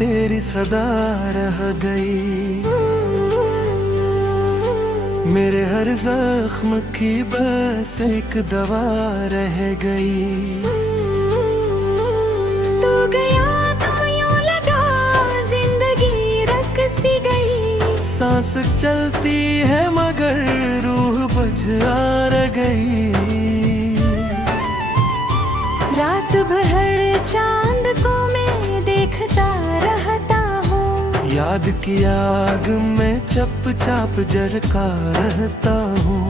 तेरी सदा रह गई। मेरे हर जख्म की बस एक दवा रह गई। तू गया तो यूं लगा जिंदगी रक सी गई। सांस चलती है मगर रूह बुझा गई। रात भर चांद को मैं देखता रहता हूँ। याद की आग में चप चाप जरता रहता हूँ।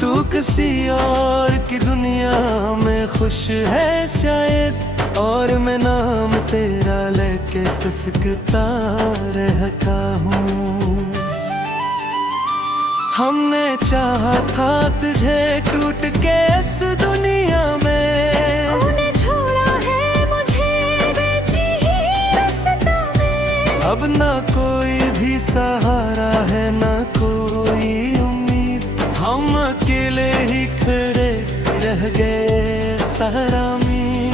तू किसी और की दुनिया में खुश है शायद, और मैं नाम तेरा लेके सिसकता रहता हूँ। हमने चाहा था तुझे टूट के इस दुनिया में, तूने छोड़ा है मुझे बेची ही रास्ता में। अब ना कोई भी सहारा है ना कोई उम्मीद। हम अकेले ही खड़े रह गए सहारा में।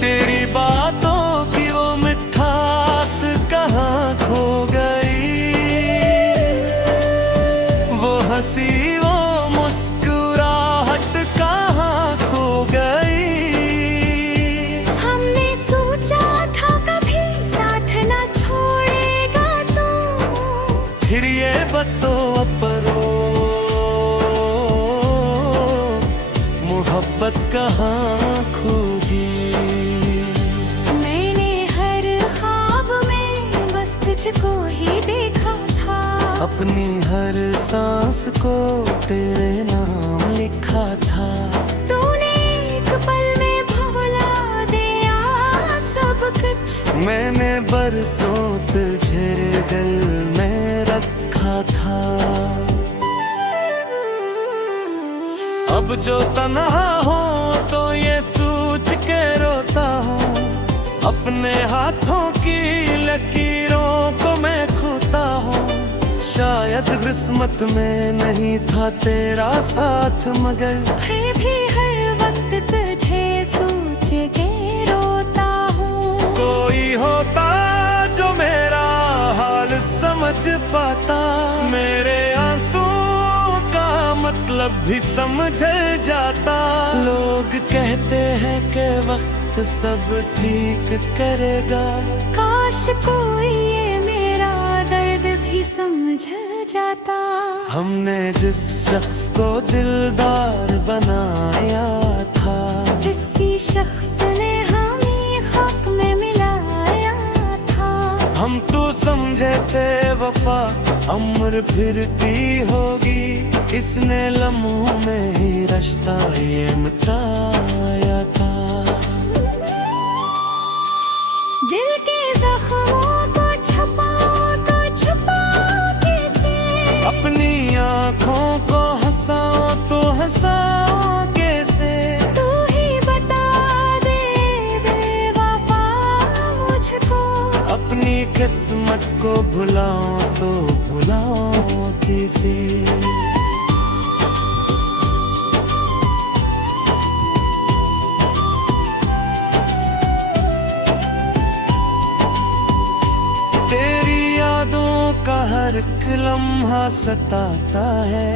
तेरी बातों की वो मिठास कहाँ खो गई। वो हंसी वो मुस्कुराहट कहाँ खो गई। हमने सोचा था कभी साथ ना छोड़ेगा तू, फिर ये बतो अपरो मोहब्बत कहाँ खोगी। मैंने हर ख्वाब में बस तुझको ही देखा था। अपनी हर सांस को तेरे नाम लिखा था। तूने एक पल में भुला दिया सब कुछ। मैंने बरसों तुझे दिल में रखा था। अब जो तन्हा हो तो ये सोच के रोता हूँ। अपने हाथों की लकीरों को मैं खोता हूँ। शायद किस्मत में नहीं था तेरा साथ, मगर फिर भी हर वक्त तुझे सोच के रोता हूँ। कोई होता जो मेरा हाल समझ पाता, मेरे आंसुओं का मतलब भी समझ जाता। लोग कहते हैं कि वक्त सब ठीक करेगा। काश कोई ये मेरा दर्द भी समझ जाता। हमने जिस शख्स को दिलदार बनाया था, किसी शख्स ने हमें खाक में मिलाया था। हम तो समझे थे वफा अमर फिर की होगी। इसने लम्हों में ही रिश्ता ये मिटाया था। दिल के जख्मों को छुपा कैसे, अपनी आँखों को हंसाओ तो हंसाओ कैसे। तू ही बता दे बेवफा मुझको। अपनी किस्मत को भुलाओ तो भुलाओ कैसे। तेरी यादों का हर एक लम्हा सताता है।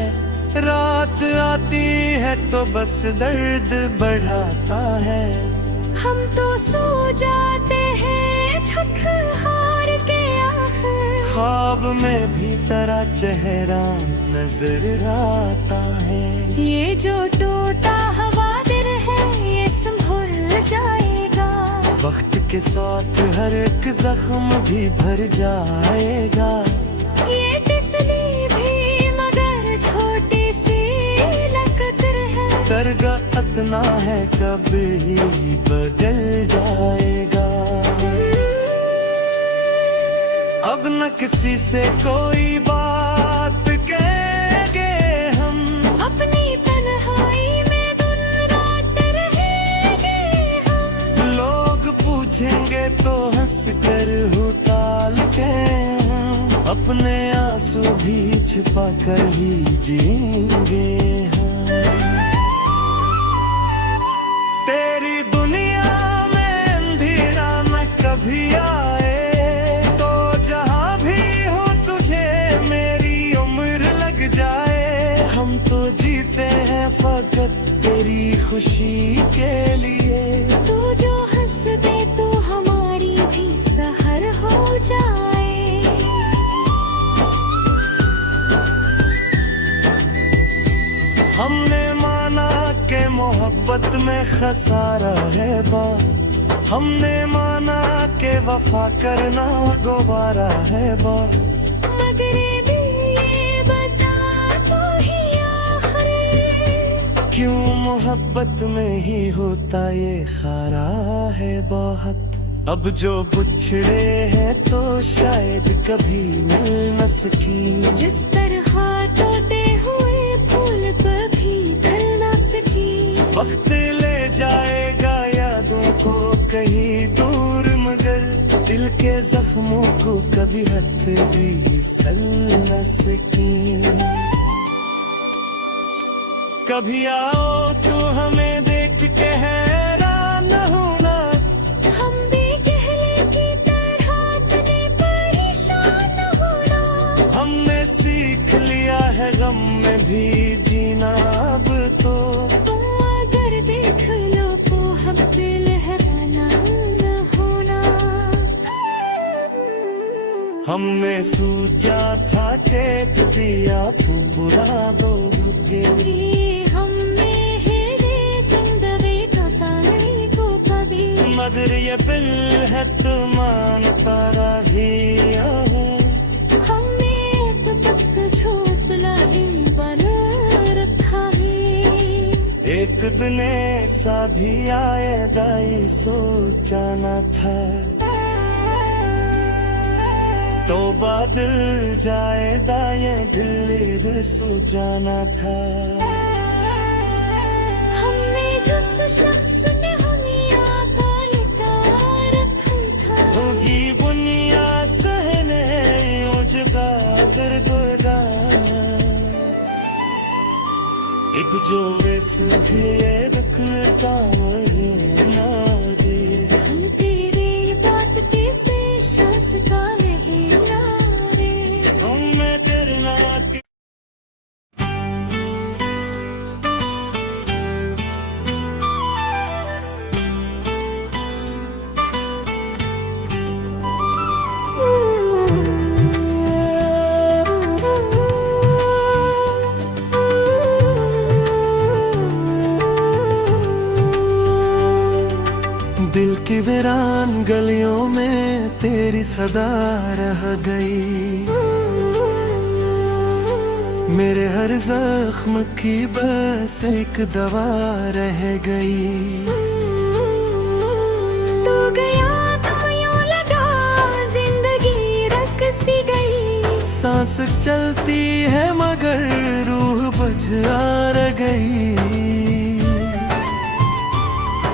रात आती है तो बस दर्द बढ़ाता है। हम तो सो जाते हैं थक हार के आखिर। ख्वाब में भी तेरा चेहरा नजर आता है। ये जो टूटा हवा दिल है ये संभल जाएगा। वक्त के साथ हर एक जख्म भी भर जाएगा। ये तिसली भी मगर छोटी सी लकीर है। दरगा इतना है कभी बदल जाएगा। अब न किसी से कोई बात कहेंगे हम। अपनी तन्हाई में दिन रात रहेंगे हम। लोग पूछेंगे तो हंस कर उताल के हम। अपने आंसू भी छिपा कर ही जिएंगे हम। तेरी दुनिया में अंधेरा न कभी आए। तो जीते हैं फकत तेरी खुशी के लिए। तू जो हंस दे तो हमारी भी सहर हो जाए। हमने माना के मोहब्बत में खसारा है बात, हमने माना के वफा करना दोबारा है बात। मगर ये भी ये बता तो ही आखिर, क्यों मोहब्बत में ही होता ये खारा है बहुत। अब जो बिछड़े हैं तो शायद कभी मिल न सकी। जिस तरह तोड़ते हुए फूल कभी ढल न सकी। वक्त ले जाएगा यादों को कहीं दूर, मगर दिल के जख्मों को कभी हद भी सल न सकी। कभी आओ तो हमें देख के हैरान होना, हम भी कहले की तरह तने परेशान होना। हमने सीख लिया है गम में भी जीना अब तो। तुम अगर देख लो तो हम दिल हैराना न होना। हमने सूझा था टेक दिया तो बुरा दोगे। ये हम में है रे जिंदगी का सानी को कभी। मगर ये बिल है तो मानता रही हमने तो तक झोंपला ही बना रखा है। एक दिन ऐसा भी आएगा ये सोचा न था। तो बादल जाएगा ये दिल सोचाना था। हमने जिस शख्स ने हमें आका लुटा रखा था। होगी बुनिया सहने उजगा दर्दा। एक जो वैसे है रखता है ना दे। तेरी बात किसे शख्स का नहीं ना रे। मैं करना दिल की वीरान गलियों में तेरी सदा रह गई। मेरे हर जख्म की बस एक दवा रह गई। तू गया तो यूं लगा जिंदगी रक सी गई। सांस चलती है मगर रूह बुझा गई।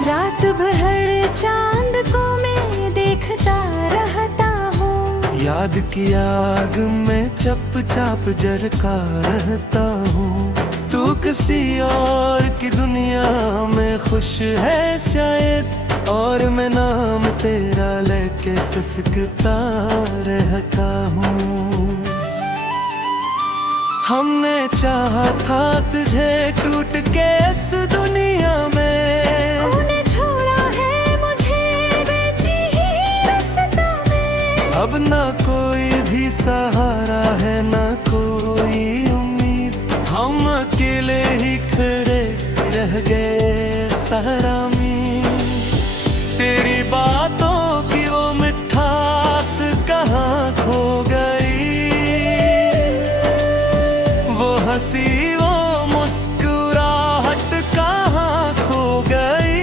रात भर चांद को मैं देखता रहता हूँ। याद की आग में चप चाप जरका रहता हूँ। तू किसी और की दुनिया में खुश है शायद, और मैं नाम तेरा लेके सिसकता रहता हूँ। हमने चाहा था तुझे टूट के इस दुनिया में। तूने छोड़ा है मुझे बेची ही रास्ता में। अब ना कोई भी सहारा है ना कोई उम्मीद। हम अकेले ही खड़े रह गए सरामी। तेरी बातों की वो मिठास कहाँ खो गई। वो हंसी वो मुस्कुराहट कहाँ खो गई।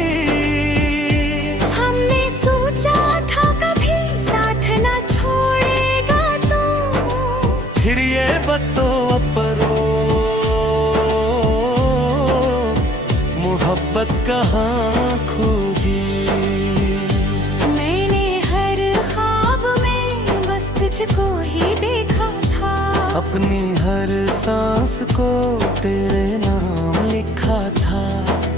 हमने सोचा था कभी साथ न छोड़ेगा तू। फिर ये बतो अपरो मोहब्बत कहाँ खोगी। मैंने हर ख्वाब में बस तुझको ही देखा था। अपनी हर सांस को तेरे नाम लिखा था।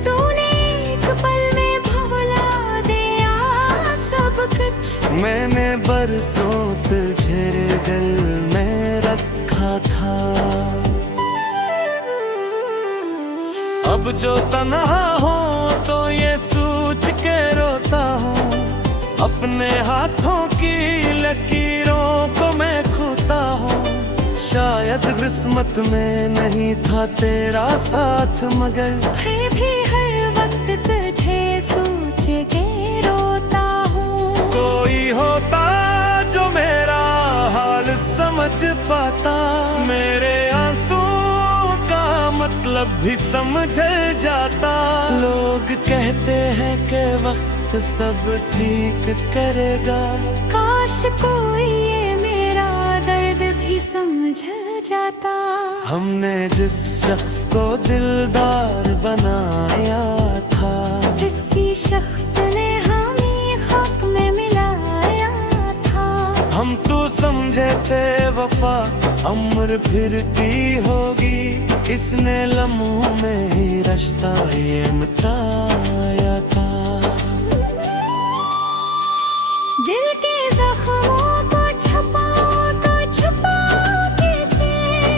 तूने एक पल में भुला दिया सब कुछ। मैंने बरसों तुझे दिल में रखा था। अब जो तन्हा हो तो ये सोच के रोता हूँ, अपने हाथों की लकीरों को मैं खोता हूँ। शायद किस्मत में नहीं था तेरा साथ, मगर फिर भी हर वक्त तुझे सोच के रोता हूँ। कोई होता जो मेरा हाल समझ पाता, मेरे आंसुओं का मतलब भी समझ जाता। लोग कहते हैं कि वक्त सब ठीक करेगा, काश कोई ये मेरा दर्द भी समझ जाता। हमने जिस शख्स को दिलदार बनाया था, किसी शख्स ने हमें हक में मिलाया था। हम तो समझे थे वफा उम्र फिर की होगी, इसने लम्हों में ही रिश्ता ये मिटाया था। दिल के जख्मों को छुपाओ तो छुपाओ कैसे,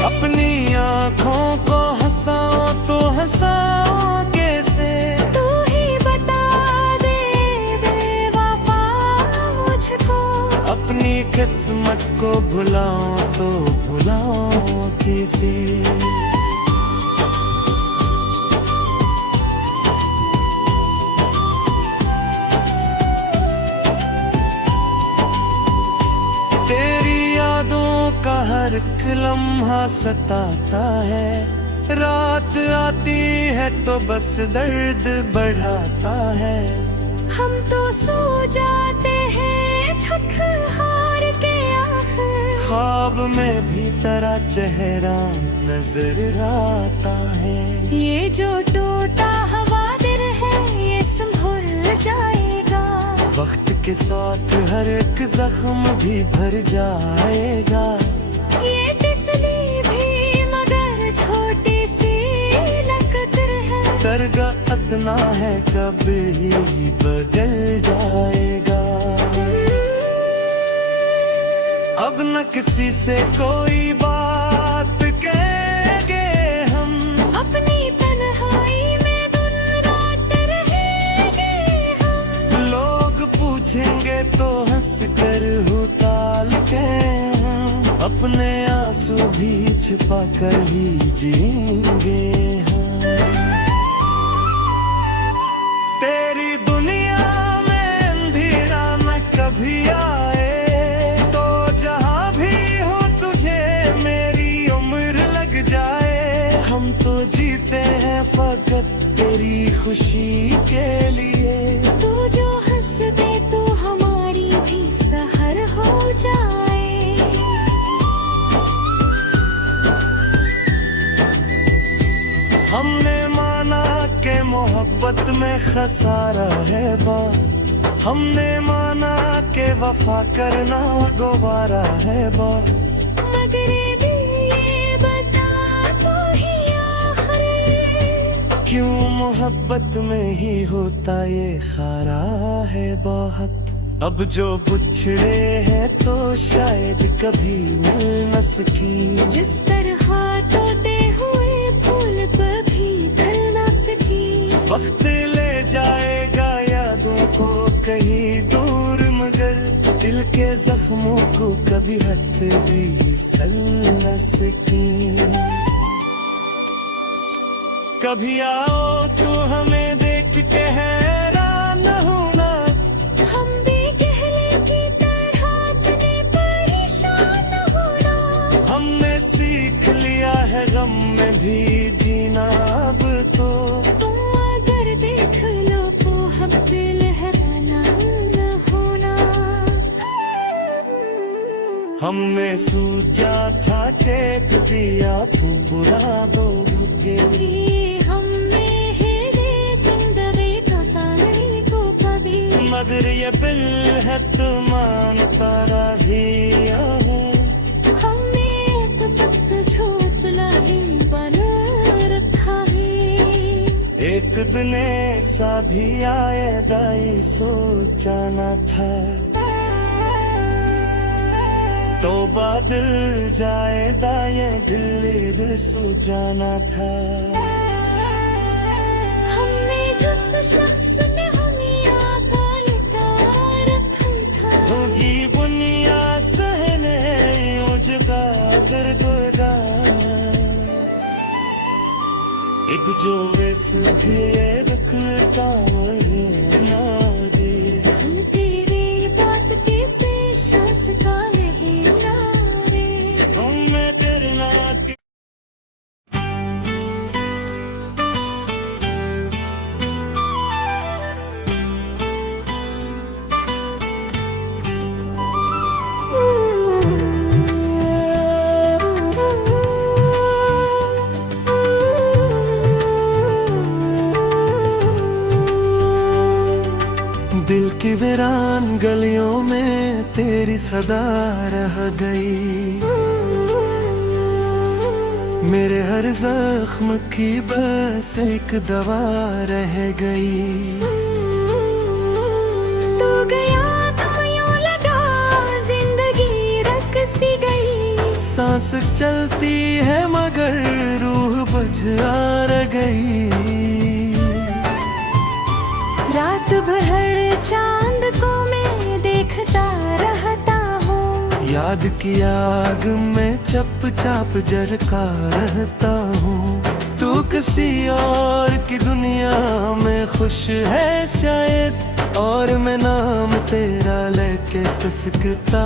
अपनी आँखों को हंसाओ तो हंसाओ कैसे। तू ही बता दे बेवफा मुझको, अपनी किस्मत को भुलाओ तो भुलाओ कैसे। तेरी यादों का हर एक लम्हा सताता है, रात आती है तो बस दर्द बढ़ाता है। हम तो सो जाते हैं थक हार के आखिर, ख्वाब में भी तेरा चेहरा नजर आता है। ये जो टूटा हुआ दिल है ये संभल जाएगा, वक्त के साथ हर एक जख्म भी भर जाएगा। ये तिसली भी मगर छोटी सी लकीर है, दरगा इतना है कभी बदल जाएगा। अब न किसी से कोई बात कहेंगे हम, अपनी तन्हाई में दिन रात रहेंगे हम। लोग पूछेंगे तो हंस कर हुताल के हम, अपने आंसू भी छिपा कर ही जिएंगे हम। तेरी दुनिया में अंधेरा न कभी आए, तो जहाँ भी हो तुझे मेरी उम्र लग जाए। हम तो जीते हैं फकत तेरी खुशी के लिए, तू जो हंस दे तो हमारी भी सहर हो जाए। हमने माना के मोहब्बत में खसारा है बात, हमने माना के वफा करना दोबारा है बात। मगर भी ये बता तो ही आखिर, क्यों मोहब्बत में ही होता ये खारा है बहुत। अब जो बिछड़े हैं तो शायद कभी मिल न सकी, जिस तरह टूटे हुए फूल पर भी ढल ना सकी। वक्त ले जाएगा यादों को कहीं दूर, मगर दिल के जख्मों को कभी हद भी सल न सकी। कभी आओ तो हमें देख के हैरान होना, हम भी कहले की तरह अपने परेशान होना। हमने सीख लिया है गम में भी जीना अब तो। तुम अगर देख लो तो हम दिल हैराना न होना। हमने सूझा था टेक दिया तू पूरा दो के, ये हमने हेरे जिंदगी का साले को कभी, मगर ये बिल है तो मानता रही हूँ। हमने एक तक झूठ नहीं बना रखा है। एक दिन ऐसा भी आएगा ये सोचा न था, तो बादल जाएगा ये दिल सूझाना था। शख्स ने हमें आका लुटा रखा था। होगी बुनिया सहने उजगा दर्दगा इब जो वेस भी रखता नाजी तेरी बात कैसे शख्स का नहीं ना रे। मैं तेरे ना दिल की वीरान गलियों में तेरी सदा रह गई। मेरे हर जख्म की बस एक दवा रह गई। तू गया तो यूं लगा जिंदगी रक सी गई। सांस चलती है मगर रूह बुझा गई। रात भर चांद को मैं देखता रहता हूँ। याद की आग में चप चाप जरका रहता हूँ। तू किसी और की दुनिया में खुश है शायद, और मैं नाम तेरा लेके सुसकता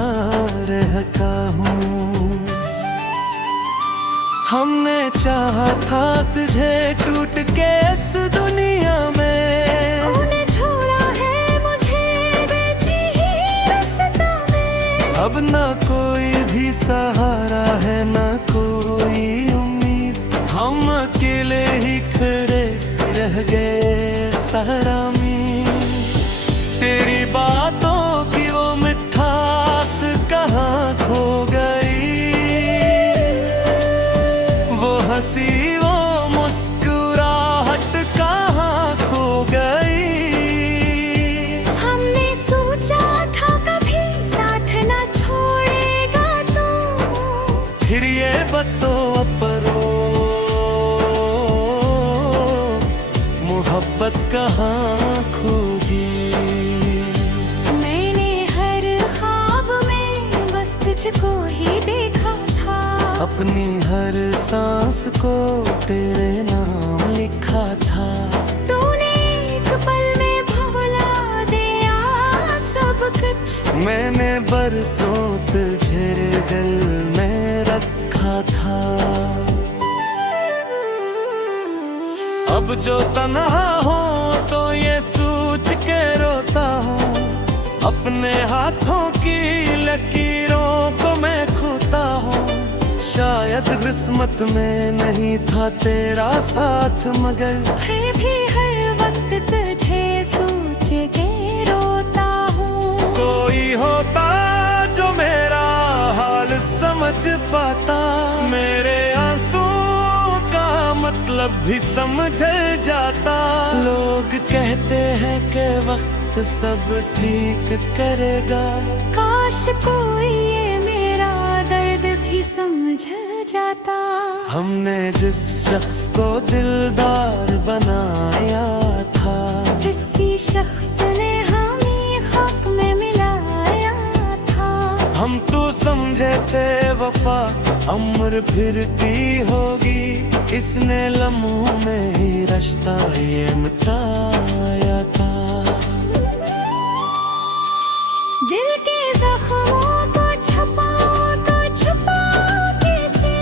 रहता हूँ। हमने चाहा था तुझे टूट के इस दुनिया में, तूने छोड़ा है मुझे बेची ही रास्ता में। अब ना कोई भी सहारा है ना कोई उम्मीद। हम अकेले ही खड़े रह गए सहारा में। तेरी बातों की वो मिठास कहाँ खो गई। वो हंसी वो मुस्कुराहट कहाँ खो गई। हमने सोचा था कभी साथ ना छोड़ेगा तू। फिर ये बतो अपरो मोहब्बत कहाँ खोगी। मैंने हर ख्वाब में बस तुझको ही देखा था। अपनी हर सांस को तेरे नाम लिखा था। तूने एक पल में भुला दिया सब कुछ। मैंने बरसों तुझे दिल में रखा था। अब जो तन्हा हो तो ये सोच के रोता हूँ। अपने हाथों की लकीरों को मैं खोता हूँ। शायद किस्मत में नहीं था तेरा साथ, मगर फिर भी हर वक्त तुझे सोच के रोता हूँ। कोई होता जो मेरा हाल समझ पाता, मेरे आंसुओं का मतलब भी समझ जाता। लोग कहते हैं कि वक्त सब ठीक करेगा। काश कोई ये मेरा दर्द भी समझ जाता। हमने जिस शख्स को दिलदार बनाया था, किसी शख्स ने हमें खाक में मिलाया था। हम तो समझे थे वफा अमर फिरती होगी। इसने लम्हों में ही रिश्ता ये मिटाया था। दिल के जख्मों को छुपाओ तो छुपाओ कैसे।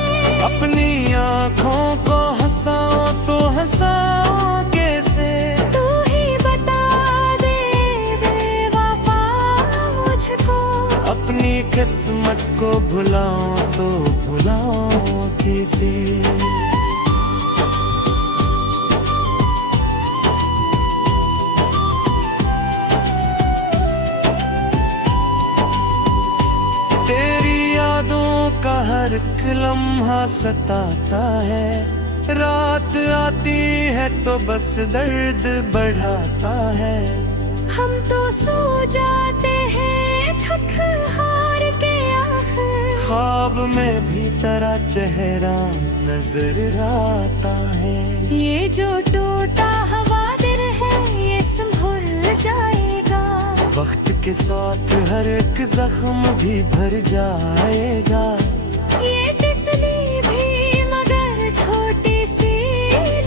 अपनी आँखों को हंसाओ तो हंसाओ कैसे। तू ही बता दे बेवफा मुझको। अपनी किस्मत को भुलाओ तो भुलाओ कैसे। तेरी यादों का हर एक लम्हा सताता है। रात आती है तो बस दर्द बढ़ाता है। हम तो सो जाते हैं थक हार के आखिर। ख्वाब में भी तेरा चेहरा नजर आता है। ये जो टूटा हवा दिल है जाएगा। वक्त के साथ हर एक जख्म भी भर जाएगा। ये तिसली भी मगर छोटी सी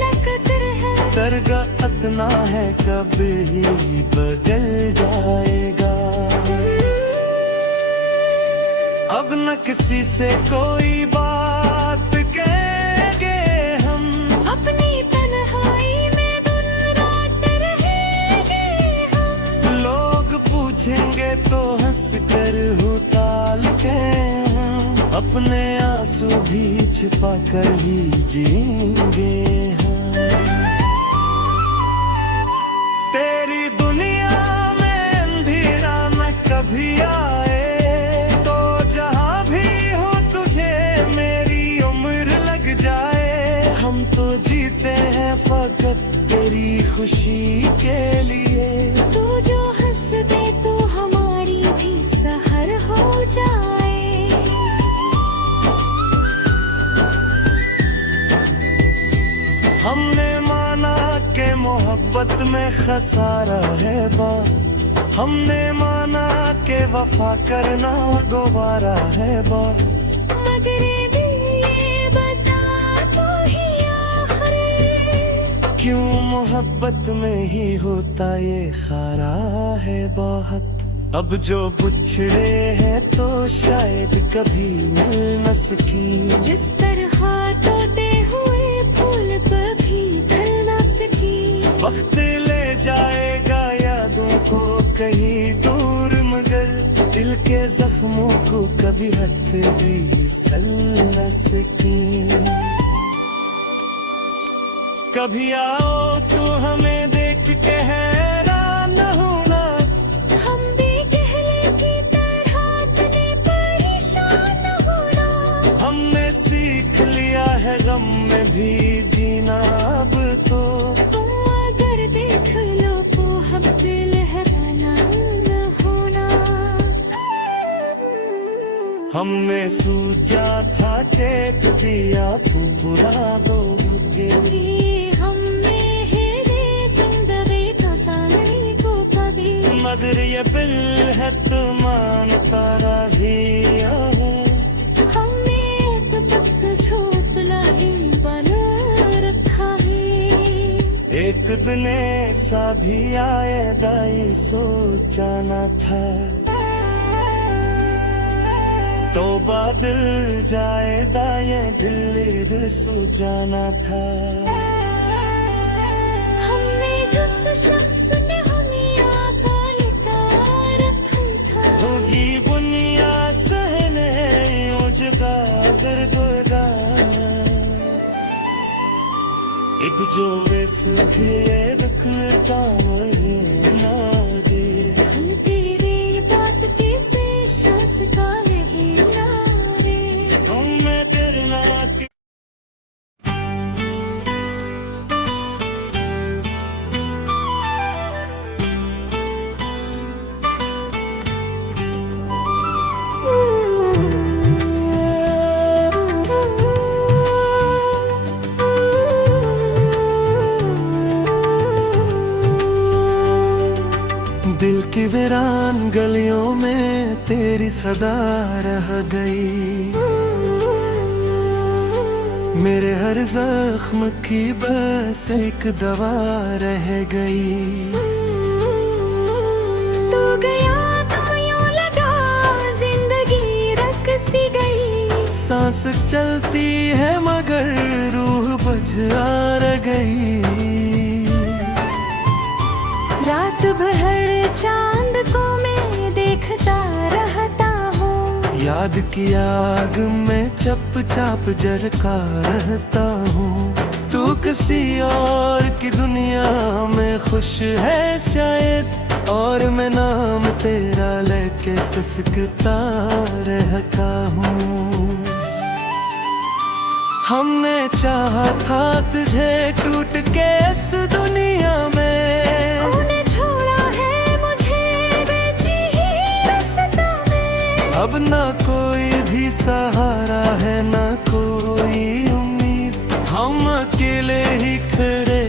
लकीर है, दरगाह इतना है कभी बदल जाएगा। अब न किसी से कोई बात कहेंगे हम, अपनी तन्हाई में दिन रात रहेंगे हम। लोग पूछेंगे तो हंस कर उताल के हम, अपने आंसू भी छिपा कर ही जीएंगे हम। तेरी दुनिया में अंधेरा न कभी आए, तो जहां भी हो तुझे मेरी उम्र लग जाए। हम तो जीते हैं फकत तेरी खुशी के लिए। तू जो हंस दे तो हमारी भी सहर हो जाए। हमने माना के मोहब्बत में खसारा है बात, हमने माना के वफा करना गवारा है बात। मगर भी ये बता तो ही आखिर, क्यों मोहब्बत में ही होता ये खारा है बहुत। अब जो बिछड़े हैं तो शायद कभी मिल न सकी, जिस तरह टूटे हुए फूल कभी ढल न सकी। वक्त ले जाएगा यादों को कहीं दूर, मगर दिल के जख्मों को कभी हथ भी सल न सकी। कभी आओ तो हमें देख के हैरान होना, हम भी कहले की तरह तने परेशान होना। हमने सीख लिया है गम में भी जीना अब तो। तुम अगर देख लो तो हम दिल हैराना न होना। हमने सूझा था टेक दिया तू बुरा दो के। ये हमने हेरे जिंदगी का साले को कभी, मगर ये बिल है तो मानता रहिया है। हमने एक तक झोंपला ही बना रखा है। एक दिन ऐसा भी आएगा ये सोचा न था, तो बादल जाएगा ये दिल सुजाना था। हमने जिस शख्स ने हमें आका लिटा रखा था, होगी बुनिया सहने उजगा दरगोगा। एक जो वैसे भी दुखता मुझे ना दे, तेरी बात कैसे शख्स का रहे ना रे। मैं तेरे ना दिल की वीरान गलियों में तेरी सदा रह गई। मेरे हर जख्म की बस एक दवा रह गई। तू गया तो यूं लगा जिंदगी रक सी गई। सांस चलती है मगर रूह बुझा गई। रात भर चांद को मैं देखता रहता हूँ, याद की आग में चप चाप जरका रहता हूँ। तू किसी और की दुनिया में खुश है शायद, और मैं नाम तेरा लेके सिसकता रहता हूँ। हमने चाहा था तुझे टूट के इस दुनिया में, तूने छोड़ा है मुझे बेची ही रास्ता में। अब ना कोई भी सहारा है ना कोई उम्मीद, हम अकेले ही खड़े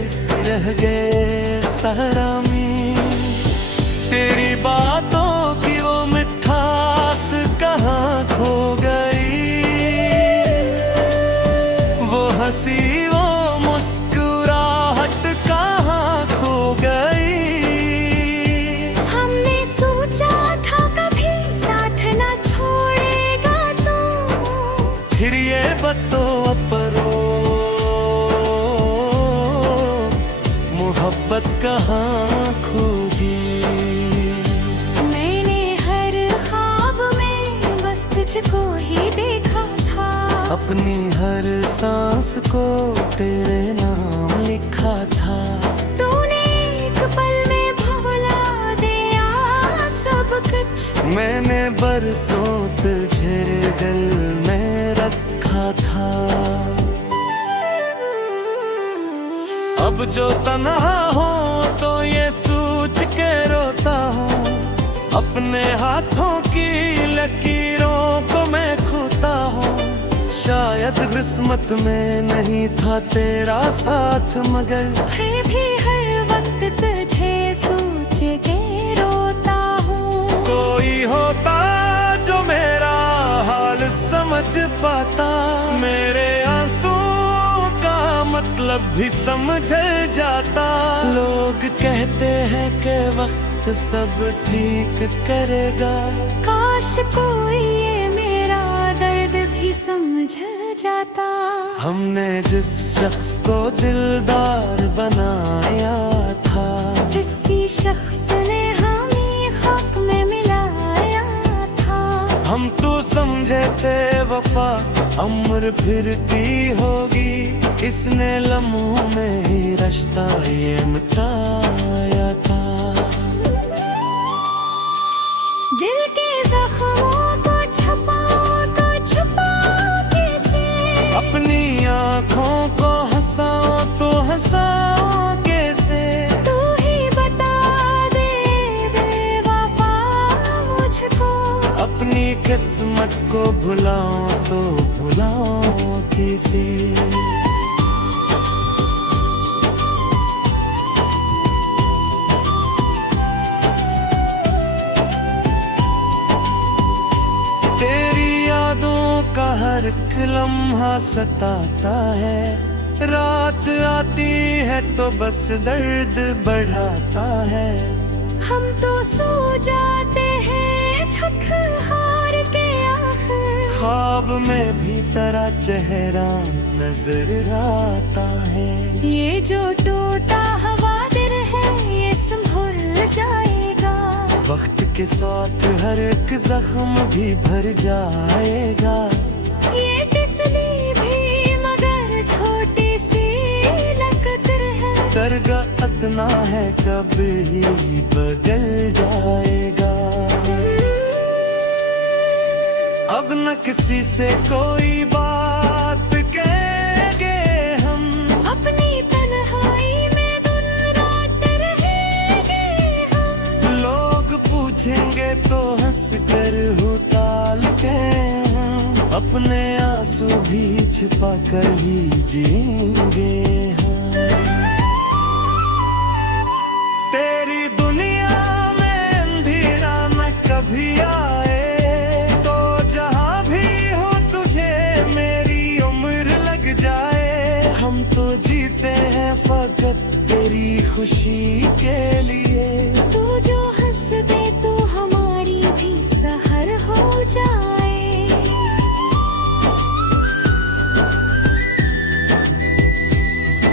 रह गए सहरा में। अपनी हर सांस को तेरे नाम लिखा था। तूने एक पल में भुला दिया सब कुछ, मैंने बरसों तुझे दिल में रखा था। अब जो तन्हा हो तो ये सोच के रोता हूँ, अपने हाथों की लकीरों को मैं खोता हूँ। शायद किस्मत में नहीं था तेरा साथ, मगर फिर भी हर वक्त तुझे सोच के रोता हूँ। कोई होता जो मेरा हाल समझ पाता, मेरे आंसुओं का मतलब भी समझ जाता। लोग कहते हैं कि वक्त सब ठीक करेगा, काश कोई ये मेरा दर्द भी समझ जाता। हमने जिस शख्स को दिलदार बनाया था, किसी शख्स ने हमें खाक में मिलाया था। हम तो समझे थे वफा उम्र फिरती होगी, इसने लम्हों में ही रिश्ता ये मिटाया था। दिल के जख्मों को छुपाओ तो छुपाओ कैसे, अपनी आँखों को हंसाओ तो हंसाओ कैसे। तू ही बता दे बेवफा मुझको, अपनी किस्मत को भुलाओ तो भुलाओ कैसे। तेरी यादों का हर एक लम्हा सताता है, रात आती है तो बस दर्द बढ़ाता है। हम तो सो जाते हैं थक हार के आखिर, ख्वाब में भी तेरा चेहरा नजर आता है। ये जो टूटा हवा दिल है ये संभल जाएगा, वक्त के साथ हर एक जख्म भी भर जाएगा। ये तिसली भी मगर छोटी सी लकीर है, दरगाह इतना है कभी ही बदल जाएगा। अब न किसी से कोई बात कहेंगे हम, अपनी तन्हाई में दिन रात रहेंगे हम। लोग पूछेंगे तो हंस कर उताल के हम, अपने आंसू भी छिपा कर ही जिएंगे हम। तेरी दुनिया में अंधेरा न कभी आए, तो जहाँ भी हो तुझे मेरी उम्र लग जाए। हम तो जीते हैं फकत तेरी खुशी के लिए, तू जो हंस दे तो हमारी भी सहर हो जाए।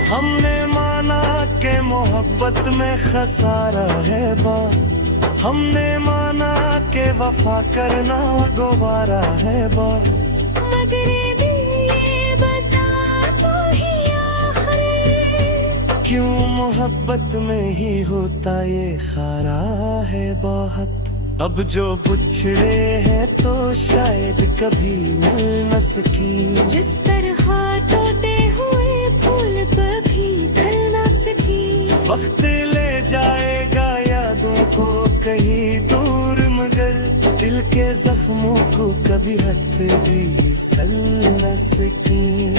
हमने माना के मोहब्बत में खसारा है बात, हमने माना के वफा करना दोबारा है बात। मगर दिल ये बता तो ही आखिर, क्यों मोहब्बत में ही होता ये खारा है बहुत। अब जो बिछड़े हैं तो शायद कभी मिल न सकी, जिस तरह टूटे हुए फूल कभी खिल न सकी। वक्त ले जाएगा यादों को कहीं दूर, मगर दिल के जख्मों को कभी हथ भी सल न सकी।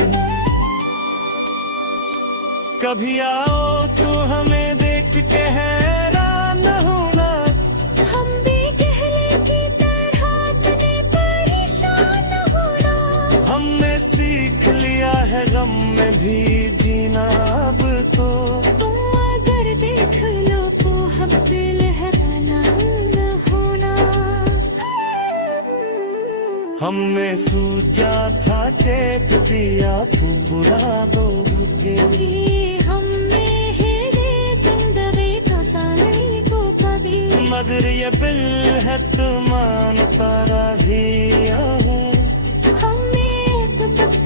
कभी आओ तो हमें देख के हैरान होना, हम भी कहले की तरह तने परेशान होना। हमने सीख लिया है गम में भी जीना अब तो। तुम अगर देख लो तो हम दिल हैरान न होना। हमने सोचा था टेक दिया तू बुरा दोगे, ये हमने है रे जिंदगी का सानी को कभी। मगर ये बिल है तो मानता रही हूँ। हमने तो तक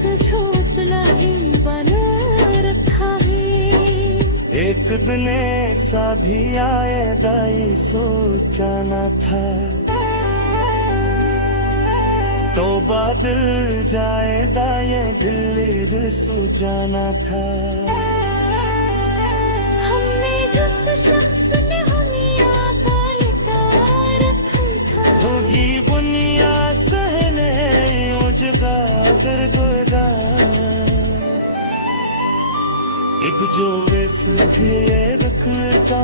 दिन ऐसा भी आएगा ये सोचा न था, तो बादल जाएगा ये दिल सुजाना था। हमने जिस शख्स ने हमें आका लगा रखा था, होगी बुनिया सहने उजगा दर्दगा, इब जो वैसे भी रखता